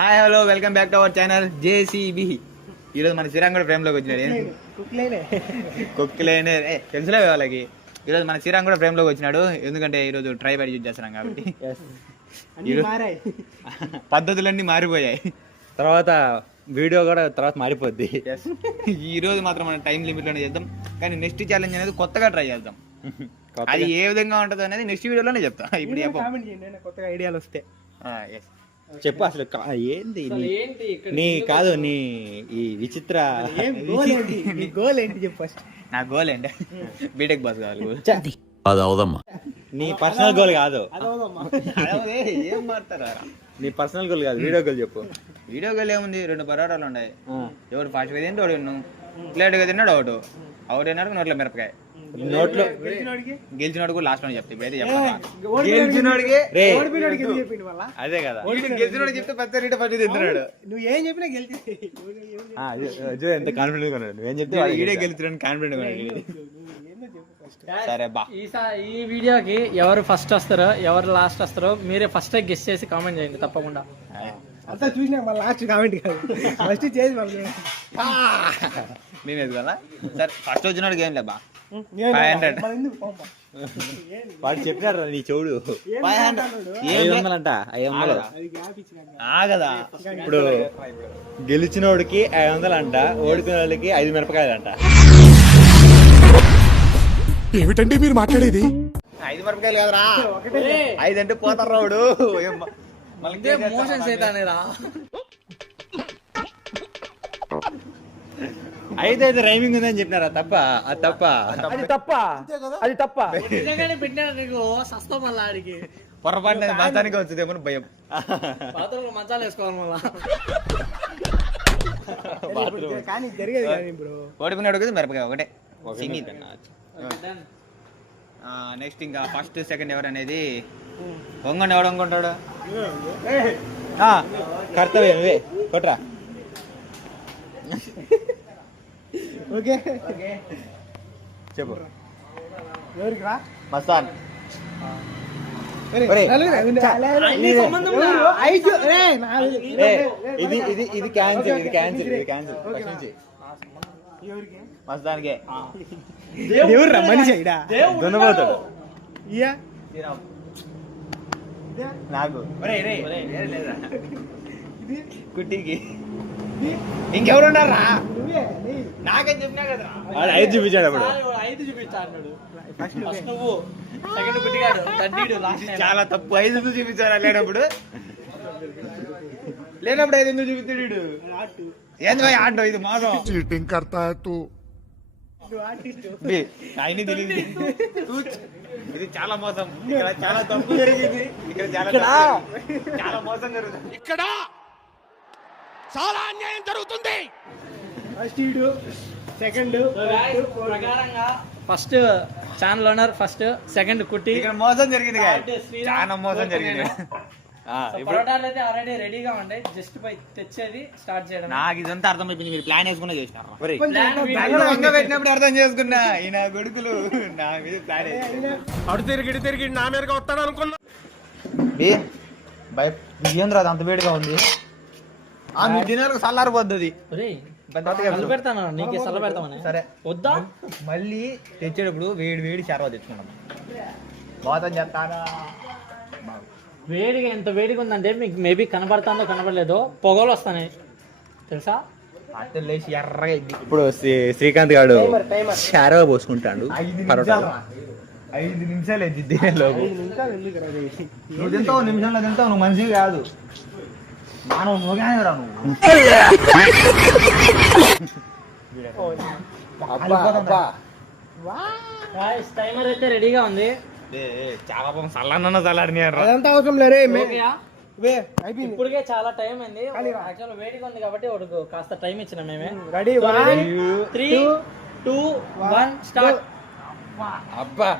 Hi hello welcome back to our channel JCB. ఈరోజు మన Sriranga frame లోకి వచ్చినాడు. కుక్లైనే తెలుసులే వాళ్ళకి. ఈరోజు మన శ్రీరంగ కూడా ఫ్రేమ్ లోకి వచ్చినాడు. ఎందుకంటే ఈరోజు ట్రై బైట్ యూజ్ చేస్తున్నాం కాబట్టి పద్ధతులన్నీ మారిపోయాయి. తర్వాత వీడియో కూడా తర్వాత మారిపోద్ది. ఈ రోజు మాత్రం మనం టైం లిమిట్ లోనే చేద్దాం. కానీ నెక్స్ట్ ఛాలెంజ్ అనేది కొత్తగా ట్రై చేద్దాం. అది ఏ విధంగా ఉంటుంది అనేది నెక్స్ట్ వీడియోలోనే చెప్తా. ఇప్పుడు కొత్తగా ఐడియాలు వస్తే చెప్పు అసలు ఏంది నీ కాదు నీ ఈ విచిత్ర గోల్ ఏంటి చెప్పు ఫస్ట్. నా గోల్ ఏంటి బీటెక్ బాస్ కావాలి. అది అవదమ్మా. నీ పర్సనల్ గోల్ కాదు. ఏం మారుతారా? నీ పర్సనల్ గోల్ కాదు, వీడియో గోల్ చెప్పు. వీడియో గోల్ ఏముంది, 2 పరోటాలు ఉన్నాయి. ఎవరు ఫాస్ట్గా తింటే వాడు ప్లేట్గా తిన్నాడు. అవుట్ అయినాడు నోట్లో మిరపకాయ. నోట్లో గెలిచినోడు కూడా లాస్ట్ లో చెప్తా. ఇప్పుడైతే అదే కదా, గెలిచినోడు చెప్తే పెద్ద రీట పట్టి తింటున్నాడు. నువ్వు ఏం చెప్పినా గెలిచి ఎంత కాన్ఫిడెంట్ గా ఉన్నాడు. నువ్వేం చెప్తే ఈడే గెలుతున్నాడు కాన్ఫిడెంట్ గా. సరే బా, ఈ వీడియోకి ఎవరు ఫస్ట్ వస్తారో ఎవరు లాస్ట్ వస్తారో మీరే ఫస్ట్ గెస్ చేసి కామెంట్ చేయండి తప్పకుండా. అంతా చూసినా మళ్ళీ లాస్ట్ కామెంట్ కాదు, ఫస్ట్ చేసి మేము ఎదుగుదా. సరే ఫస్ట్ వచ్చినాడు గేమ్ లేబా 500. వాడు చెప్పినారు నీ చెవుడు 500 అంట. 500 ఆగదా? ఇప్పుడు గెలిచినోడికి 500 అంట, ఓడిపోయిన వాళ్ళకి 5 మిరపకాయలు అంట. ఏమిటండి మీరు మాట్లాడేది? 5 మిరపకాయలు కదరా, 5 అంటే పోతారు రావుడు. మోషన్స్ అయితే రా 5 రైమింగ్ ఉందని చెప్పినారా? తప్ప అది తప్ప, అది తప్ప పెట్టినాడు నీకు సస్తా మళ్ళా ఆడికి పొరపాటు మంచానికి వచ్చిందేమో భయం. బాత్రూంలో మంచాలు వేసుకోవాలి మళ్ళా. కానీ జరిగేది కానీ బ్రో. ఓడిపోయినాడు కదా మిరపకాయ ఒకటే. నెక్స్ట్ ఇంకా ఫస్ట్ సెకండ్ ఎవరు అనేది వంగండి. ఎవడు వంగుంటాడు? కర్తవ్యం నువ్వే కొట్రా. ఓకే చెప్పు. ఎవరికి రా? మస్తాన్. ఇది క్యాన్సిల్, ఇది క్యాన్సిల్, ఇది క్యాన్సిల్. ఫస్ట్ నుంచి మస్తాన్కే. దేవుడు రా మనిషి దున్నపోతాడు. ఇయ్యా నాకు కుట్టికి ఇంకెవరు ఉన్నారా? నాకేం చెప్పినా కదా. 5 చూపించాడు అప్పుడు. 5 చూపించా అన్నాడు ఫస్ట్ నువ్వు, సెకండ్ గుట్టిగాడు, థర్డ్ లాస్ట్. చాలా తప్పు. 5 చూపించారా? లేనప్పుడు 5 ఎందుకు చూపించాడు? ఏంది భయ్ ఆటో? ఇది మోసం. చీటింగ్ కర్తా హై తూ. ఆయన తెలియదు. ఇది చాలా మోసం. ఇక్కడ చాలా తప్పు జరిగింది. ఇక్కడ చాలా మోసం జరుగుతుంది. ఇక్కడ చాలా అన్యాయం జరుగుతుంది. ఫస్ట్ సెకండ్ ప్రకారంగా first channel owner, first second కుట్టి. ఇక్కడ మోసం జరిగింది. చాలా మోసం జరిగింది. పరోటాలు అయితే ఆల్రెడీ రెడీగా ఉంటాయి, జస్ట్ పై తెచ్చేది స్టార్ట్ చేయడం. నాకు ఇదంతా అర్థమైపోయింది. మీరు ప్లాన్ వేసుకున్నా చేసినారు. పెట్టినప్పుడు అర్థం చేసుకున్నా. ఈయన కొడుకులు నా మీద ప్లాన్ అడు తిరిగి నా మీదగా వస్తాడు అనుకున్నా. ఏం రాదు, అంత వేడిగా ఉంది. మీ డిన్నర్ చల్లారిపోద్ది. పెడతాను నీకే సల్ల పెడతామని. సరే వద్దా? మళ్ళీ తెచ్చేటప్పుడు వేడి శారవా తెచ్చుకున్నాం. మోసం చేస్తారా? వేడిగా ఎంత వేడిగా ఉందంటే మీకు మేబీ కనబడుతుందో కనబడలేదో పొగలు వస్తాయి తెలుసా. అట్టలు లేచి ఎర్రగా. ఇప్పుడు శ్రీకాంత్ గారు షారవ పోసుకుంటాడు. 5 నిమిషాలు ఎద్ది తినేలోపు. నువ్వు తింటావు నిమిషంలో తింటావు. నువ్వు మనిషి కాదు, మానవ మోగానే రా నువ్వు. టైమర్ అయితే రెడీగా ఉంది. చాలా బాగుంది. చల్లన్న చల్లారి అదంతా అవసరం లేరే. ఇప్పటికే చాలా టైం అయింది. యాక్చువల్ వేడిగా ఉంది కాబట్టి వాడు కాస్త టైం ఇచ్చిన మేమే. Ready 1 3 2 1 start. అబ్బా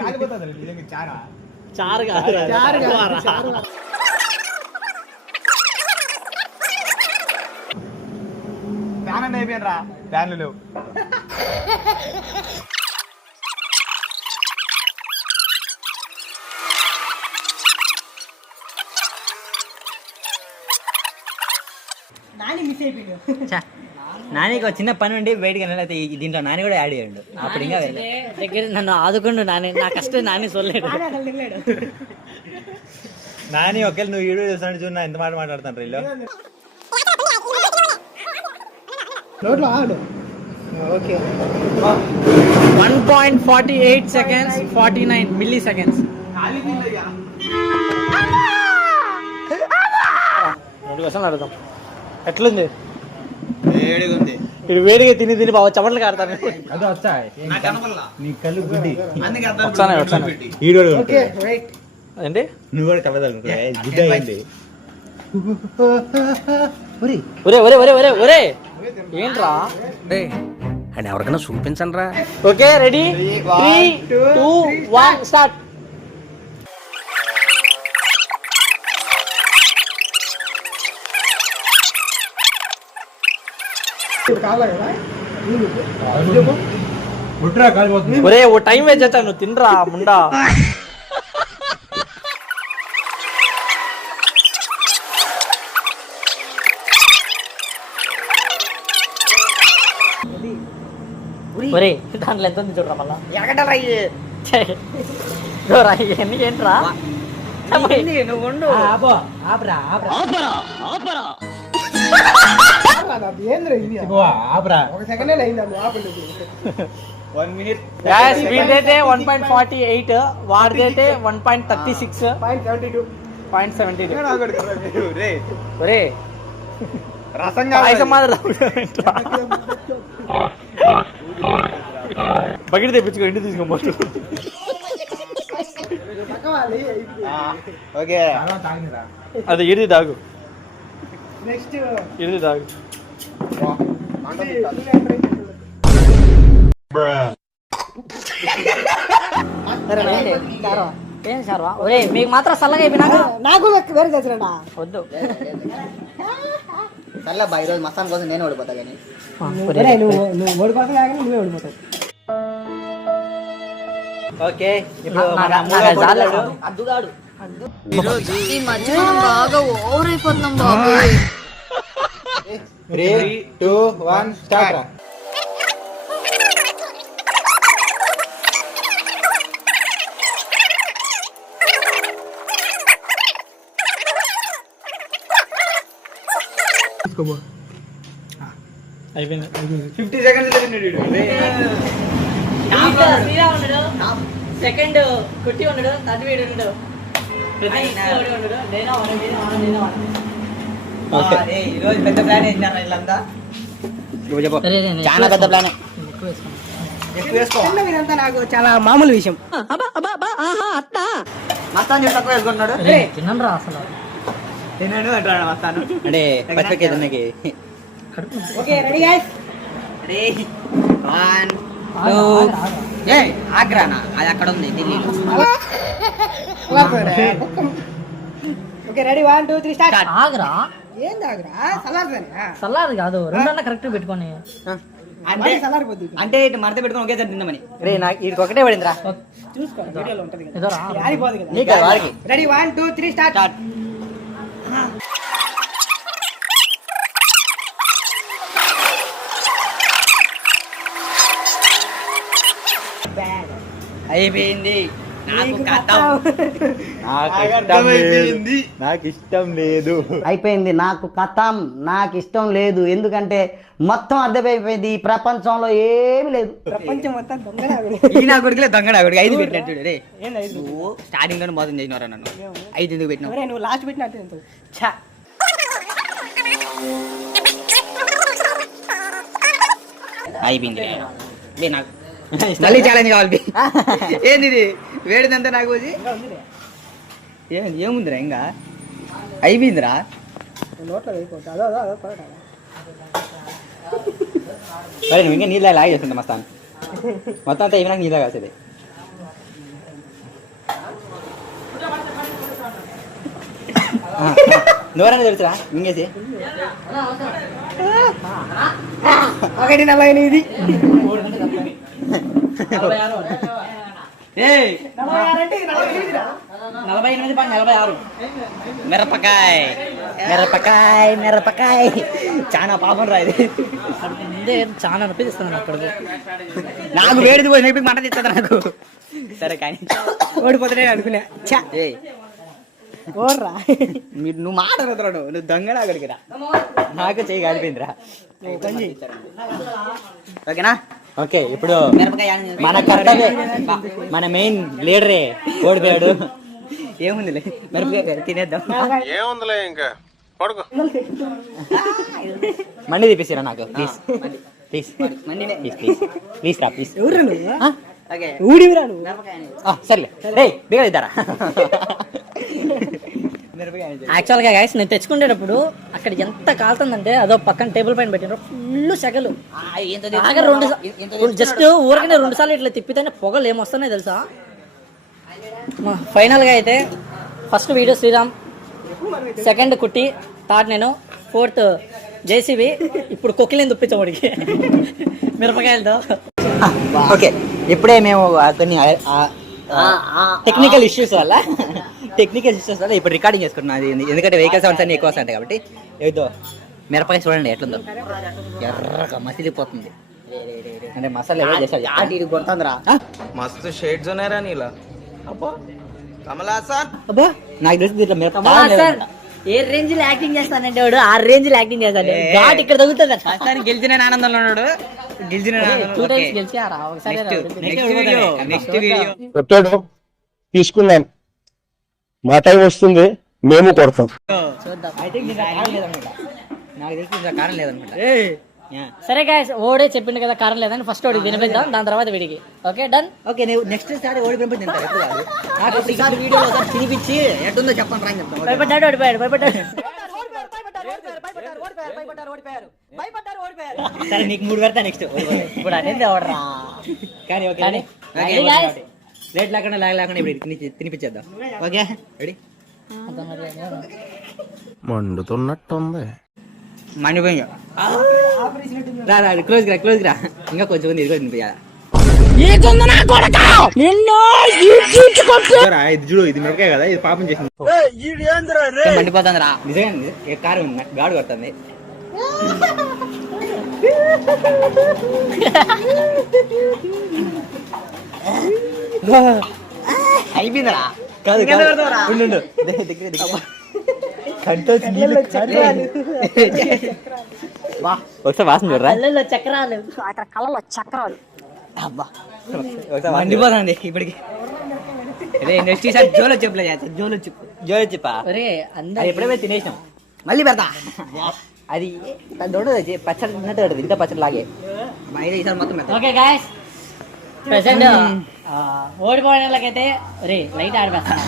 కాలిపోతుంది నిజంగా. చారుగా ఫ్యాన్ అని అయిపోయాను రా. ఫ్యాన్లు లేవు. నానికి ఒక చిన్న పని ఉండి బయటికి వెళ్ళాలి, దీంట్లో నాని కూడా యాడ్ చేయండు. అప్పుడు ఇంకా దగ్గర నన్ను ఆదుకుండు నాని, నా కష్టం నాని సొల్లేడు. నాని ఒకవేళ నువ్వు వీడియో చూస్తాను చూడు, నా ఎంత మాట మాట్లాడుతాను రీల్లో. Okay 1.48 seconds 49 milliseconds. అడుగుదాం ఎట్లుంది? వేడిగుంది. ఇది వేడిగా తిని తిని బాగా చెమటలు కాడతాను. అది వచ్చా నీ కళ్ళు గుడ్డి ఓకే రైట్. అంటే నువ్వు కూడా కలదాలి గుడ్డ అయింది. ఒరే ఒరే ఒరే ఒరే ఒరే ఏంట్రా? అని ఎవరికైనా చూపించండి రా. Okay ready 3 2 1 start. ఒరే ఓ టైం వేస్ట్ చేస్తాను, నువ్వు తినరా ముండా. ఒరే దాంట్లో ఎంత ఉంది చూడరా మళ్ళా. ఏంట్రా నువ్వు ఉండు. ఏంద్ర ఇది? ఒక సెకండ్ అయిందా నువ్వు ఆపలేదు. 1 minute. వీడిదైతే 1.48, వాడిదైతే 1.36 0.72. ఒరే రసంగా పాయసం మాత్రం బకెట్ తెప్పించుకో, ఇంటి తీసుకోబోతు. ఓకే. అది ఇడిది తాగు, నెక్స్ట్ ఇడిది తాగు. ఏం సార్ ఒరే మీకు మాత్రం చల్లగా అయిపోయినాక నాకు వేరే తెచ్చరా వద్దు. చల్ల బా, ఈరోజు మసాన్ కోసం నేను ఓడిపోతా కానీ. నువ్వు ఓడిపోతావు కానీ నువ్వే ఓడిపోతావు. ఓకే ఇప్పుడు అద్దుగాడు ఈ మధ్య మనం బాగా ఓవర్ అయిపోతున్నాం బాబు. 3 2 1 స్టార్ట్. అయిపోయింది. 50 seconds సెకండ్ కుట్టి ఉండడు, థర్డ్ వీడు ఉండడు. ఈరోజు పెద్ద ప్లాన్ వేసినారా వీళ్ళంతా? చాలా పెద్ద ప్లాన్. ఎక్కువ వేసుకో. ఇదంతా నాకు చాలా మామూలు విషయం. మస్తాన్ తక్కువ వేసుకుంటున్నాడు. తినండి రా అసలు. తిన్నాడు అంటాడు మస్తాను. అంటే పచ్చిపక్కి తిన్నకి. Okay ready guys. 1 2 ఆగ్రానా అది అక్కడ ఉంది ఢిల్లీలో. Okay ready 1 2 3 start. ఆగరా ఏం ఆగ్రా? సలార్దనే. సల్లాది కాదు, రెండన్నా కరెక్ట్ పెట్టుకొని. అంటే సలారిపోద్ది. అంటే ఇటు మడత పెట్టుకొని ఒకేసారి తిందామని. రే నాకు ఇది ఒకటే పడిందిరా. చూసుకో వీడియోలో ఉంటది కదా. ఏదో రా. ఆరిపోదు కదా. నీకు కాదు, వాడికి. Ready 1 2 3 start. అయిపోయింది. నాకు ఇష్టం లేదు. అయిపోయింది, నాకు కథం, నాకు ఇష్టం లేదు. ఎందుకంటే మొత్తం అర్థమైపోయింది, ఈ ప్రపంచంలో ఏమి లేదు. ప్రపంచం మొత్తం దొంగనా ఈ నా కొడుకులే దొంగ. నా కొడుకు 5 పెట్టినట్టు చూడు రే. నువ్వు స్టార్టింగ్ లోనే మోసం చేసినవరా నన్ను. 5 ఎందుకు పెట్టినావు? ఒరే నువ్వు లాస్ట్ పెట్టినట్టు ఎంత? ఛా. అయిపోయింది. నాకు మళ్ళీ ఛాలెంజ్ కావాలి. ఏంది ఇది? వేడిదంతా నాకు వచ్చి ఏముందిరా ఇంకా అయిపోయిందిరా. నోట్లో వేయకూడదు. అదో అదో అదో పడటా. సరే నువ్వు ఇంకా నీళ్ళ లాగా చేస్తుంది మస్తాన్. మొత్తం అంతా ఏమైనా నీళ్ళ కాసేది. నువ్వరన్నా తెలుసురా ఇంకేసి 1:48 ఇది. 48.46 మిరపకాయ. మిరపకాయ చాలా పాపం రా ఇది. ముందే చాలా అనిపిస్తుంది అక్కడ. నాకు వేడిది పోయి నైపు మంట తెస్తుంది నాకు. సరే కానీ ఓడిపోతే అనుకున్నా ఓర్రా మీరు నువ్వు మాట్లాడుతున్నావు, నువ్వు దొంగ అక్కడికి రా. నాకు చేయి కాలిపోయిందిరా. ఓకేనా? ఓకే, ఇప్పుడు మన కర్తవ్య, మన మెయిన్ లీడరే ఓడిపోయాడు. ఏముందిలే, మిరపకాయ తినేద్దాం. ఏముందిలే ఇంకా పడుకో. మండి తీపిస్తారా నాకు ప్లీజ్ ప్లీజ్ ప్లీజ్ రా ప్లీజ్. ఎవరు నువ్వు ఓకే ఊడివిరా నువ్వు. సర్లే రే బిగా ఇద్దారా. యాక్చువల్గా గైస్ నేను తెచ్చుకునేటప్పుడు అక్కడ ఎంత కాలుతుందంటే అదో పక్కన టేబుల్ పైన పెట్టిన ఫుల్ సెగలు. జస్ట్ ఊరకనే 2 సార్లు ఇట్లా తిప్పితేనే పొగలు ఏమొస్తున్నాయి తెలుసా. ఫైనల్గా అయితే ఫస్ట్ వీడియో శ్రీరామ్, సెకండ్ కుట్టి, థర్డ్ నేను, ఫోర్త్ జేసీబీ. ఇప్పుడు కొక్కిలేని దుప్పించాం వాడికి మిరపకాయలతో. ఓకే, ఇప్పుడే మేము కొన్ని టెక్నికల్ ఇష్యూస్ వల్ల ఇప్పుడు రికార్డింగ్ చేసుకుంటున్నాం. అది ఎందుకంటే వెహికల్ సౌండ్స్ అన్ని ఎక్కువ వస్తాయి కాబట్టి. ఏదో మిరపకాయ చూడండి ఎట్లుందో, ఎర్రగా మసిలిపోతుంది. అంటే మసాలా ఎవరో చేశాడు కొడుతుందిరా. మస్తు షేడ్స్ ఉన్నాయరా నీలా. అబ్బా కమలాసన్, అబ్బా నాకు తెలిసింది ఇట్లా మిరపకాయ ఏ రేంజ్ లో యాక్టింగ్ చేస్తానంటే వాడు ఆ రేంజ్ లో యాక్టింగ్ చేస్తాడు. ఘాట్ ఇక్కడ తగులుతుంది. గెలిచిన ఆనందంలో ఉన్నాడు. పెట్టాడు తీసుకున్నాను. మా టైం వస్తుంది, మేము కొడతాం. నాకు తెలిసి ఇంకా కారం లేదనుకుంటా. సరే గాయ్స్, ఓడే చెప్పిండు కదా కారం లేదని, ఫస్ట్ ఓడికి తినిపిద్దాం, దాని తర్వాత వీడికి. Okay done. ఓకే, నేను నెక్స్ట్ సారి ఓడిపోయి తింటాను. ఎప్పుడు కాదు, నాకు ఈసారి వీడియోలో ఒకసారి తినిపించి ఎట్టుందో చెప్పండి రా. భయపడ్డాడు, ఓడిపోయాడు, భయపడ్డాడు. సరే నీకు 3 పెడతా నెక్స్ట్. ఇప్పుడు అనేది ఎవడరా కానీ. ఓకే రేట్ లేకుండా లేకుండా ఇప్పుడు తినిపించేద్దాం. Okay ready? మండుతున్నట్టుంది. మండిపోయింది. రా క్లోజ్ రా. ఇంకా కొంచెం ఉంది, ఇది తినిపించాలా. ఇది చూడు, ఇది మిరపకాయ కదా, ఇది పాపం చేసింది. మండిపోతుంది రా. నిజంగా కారు ఉంది, గాడు కొడుతుంది. అయిపోయిందిరా. కాదు ఒకసారి వాసన చూడరా. చక్రాలు అక్కడ కళ్ళలో చక్రాలు. అబ్బా మండిపోతుంది ఇప్పటికి. నెక్స్ట్ ఈసారి జోలో చెప్పులే చేస్తా. జోలో చెప్పా ఎప్పుడైతే తినేసినాం. మళ్ళీ పెడతా. అది పెద్ద ఉండదు, పచ్చడి తిన్నట్టు ఉంటుంది. ఇంత పచ్చడి లాగే ఈసారి మొత్తం పెడతా. ఓకే గాయ్స్, ప్రెసెంట్ ఓడిపోయిన వాళ్ళకైతే రే లైట్ ఆడిపేస్తాం.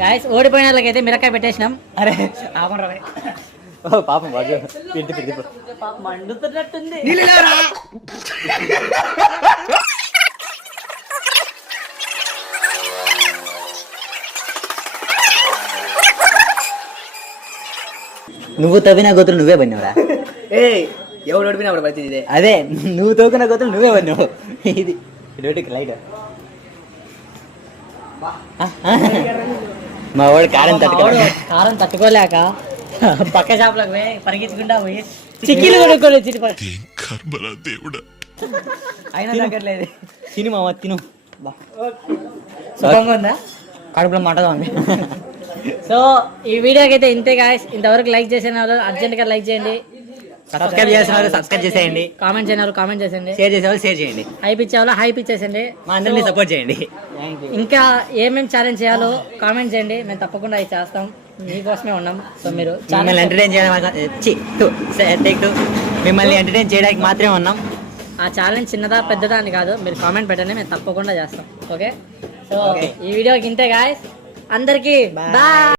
గాయ్స్, ఓడిపోయిన వాళ్ళకైతే మిరకాయ పెట్టేసినాం. అరే పాపం బాజు మండుతున్నట్టుంది. నువ్వు తవ్విన గోతులు నువ్వే పడినావురా. ఎవడు ఓడిపోయినా అప్పుడు పడుతుంది ఇదే. అదే నువ్వు తవ్వుకున్న గోతులు నువ్వే పడినావు. ఇది లైట్. మా వాడు కారం తట్టుకోలేక పక్క షాపులకు పోయి పరిగెత్తుకుంటా పోయి చిక్కీలు కొనుక్కొని వచ్చి అయినా తగ్గట్లేదు. తిను మామ తిను. సుఖంగా ఉందా? కడుపులో మంటగా ఉంది. సో ఈ వీడియోకి అయితే ఇంతే గాయ్స్. ఇంతవరకు లైక్ చేసిన వాళ్ళు అర్జెంట్ గా లైక్ చేయండి. సబ్స్క్రైబ్ చేసిన వాళ్ళు సబ్స్క్రైబ్ చేసేయండి. కామెంట్ చేయని వాళ్ళు కామెంట్ చేసేయండి. షేర్ చేసే వాళ్ళు షేర్ చేయండి. హైప్ ఇచ్చే వాళ్ళు హైప్ ఇచ్చేసండి. మా అందరినీ సపోర్ట్ చేయండి. ఇంకా ఏమేమి ఛాలెంజ్ చేయాలో కామెంట్ చేయండి, మేము తప్పకుండా అవి చేస్తాం. మీకోసమే ఉన్నాం. సో మీరు మిమ్మల్ని ఎంటర్టైన్ మిమ్మల్ని ఎంటర్టైన్ చేయడానికి మాత్రమే ఉన్నాం. ఆ ఛాలెంజ్ చిన్నదా పెద్దదా అని కాదు, మీరు కామెంట్ పెట్టండి, మేము తప్పకుండా చేస్తాం. ఓకే, సో ఈ వీడియోకి ఇంతే గాయ్స్. అందరికీ బాయ్.